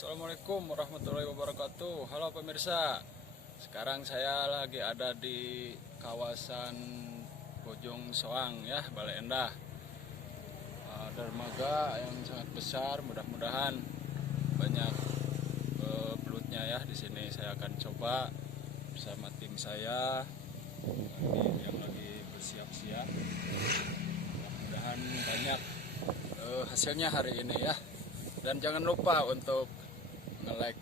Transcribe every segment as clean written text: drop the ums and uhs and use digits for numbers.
Assalamualaikum warahmatullahi wabarakatuh. Halo pemirsa, sekarang saya lagi ada di kawasan Bojong Soang ya, Bale Endah. Dermaga yang sangat besar, mudah-mudahan banyak belutnya ya. Di sini saya akan coba bersama tim saya yang lagi bersiap-siap. Mudah-mudahan banyak hasilnya hari ini ya. Dan jangan lupa untuk nge-like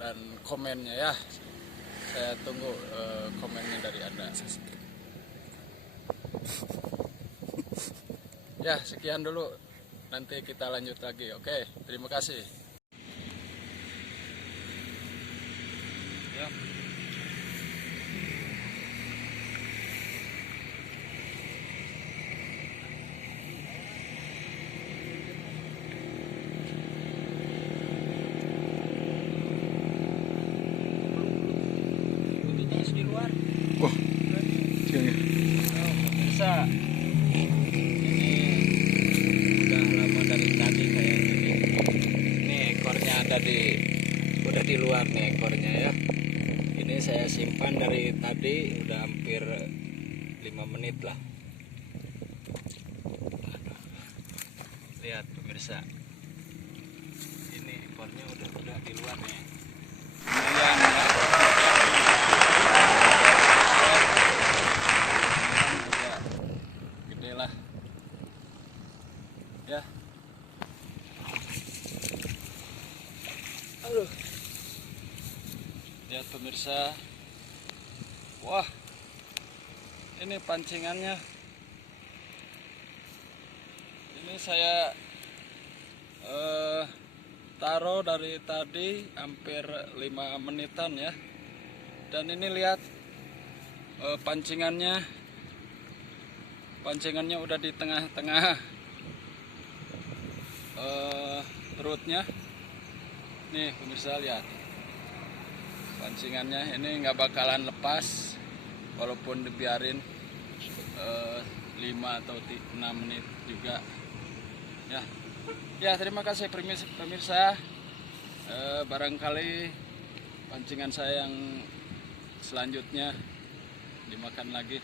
dan komennya ya. Saya tunggu komennya dari Anda. Ya, sekian dulu. Nanti kita lanjut lagi. Oke, terima kasih. Ya. Di luar. Wah, pemirsa, ini udah lama dari tadi kayak gini. Ini ekornya udah di luar nih ekornya ya. Ini saya simpan dari tadi udah hampir 5 menit lah. Lihat pemirsa, ini ekornya udah di luar nih. Ya, aduh, lihat pemirsa, wah, ini pancingannya. Ini saya taruh dari tadi hampir 5 menitan ya. Dan ini lihat pancingannya udah di tengah-tengah perutnya. Nih pemirsa, lihat pancingannya ini nggak bakalan lepas walaupun dibiarin 5 atau 6 menit juga ya. Ya, terima kasih pemirsa. Barangkali pancingan saya yang selanjutnya dimakan lagi.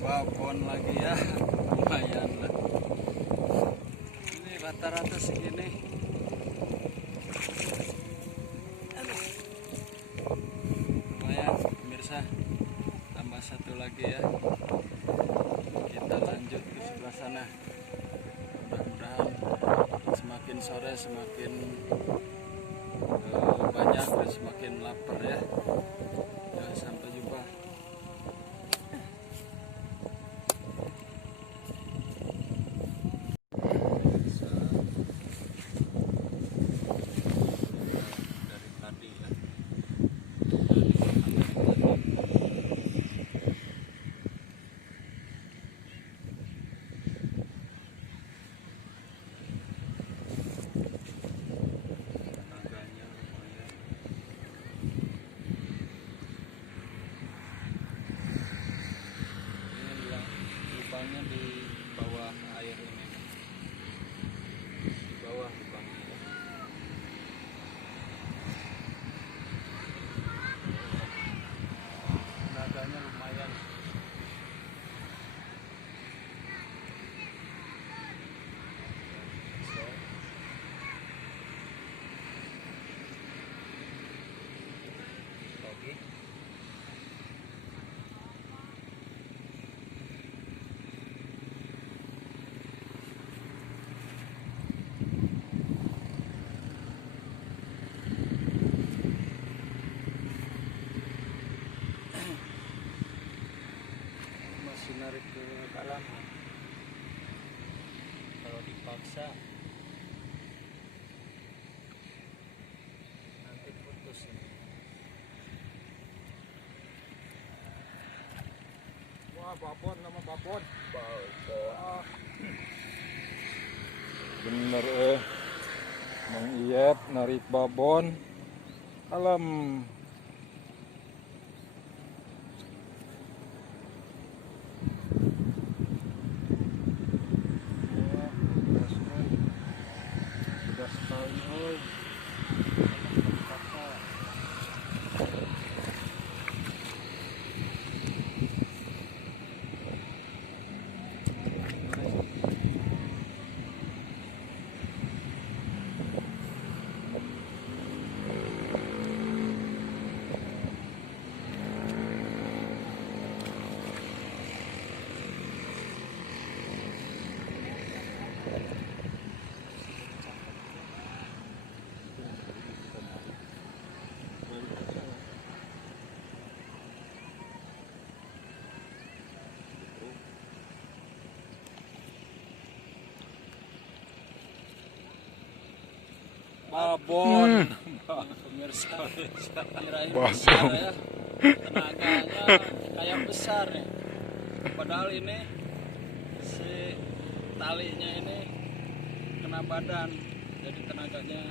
Babon lagi ya, lumayan lah. Ini rata-rata segini. Lumayan pemirsa, tambah satu lagi ya. Kita lanjut ke sebelah sana. Mudah-mudahan semakin sore semakin banyak dan semakin lapar ya. Ya, sampai jumpa. masih narik ke dalam. Kalau dipaksa nanti putus ini. Wah, babon, nama babon. Babon. Bener Mang Iyet narik babon. Alam. Sudah sekali, oi. Babon. Pemirsa, kirain Babon. besar ya. Tenaganya kayak besar nih. Padahal ini si talinya ini kena badan, jadi tenaganya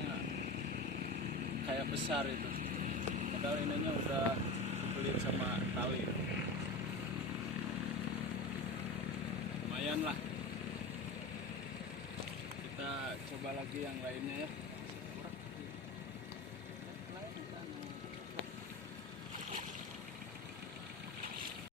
kayak besar itu. Padahal ininya udah dibelit sama tali. Lumayan lah. Kita coba lagi yang lainnya ya.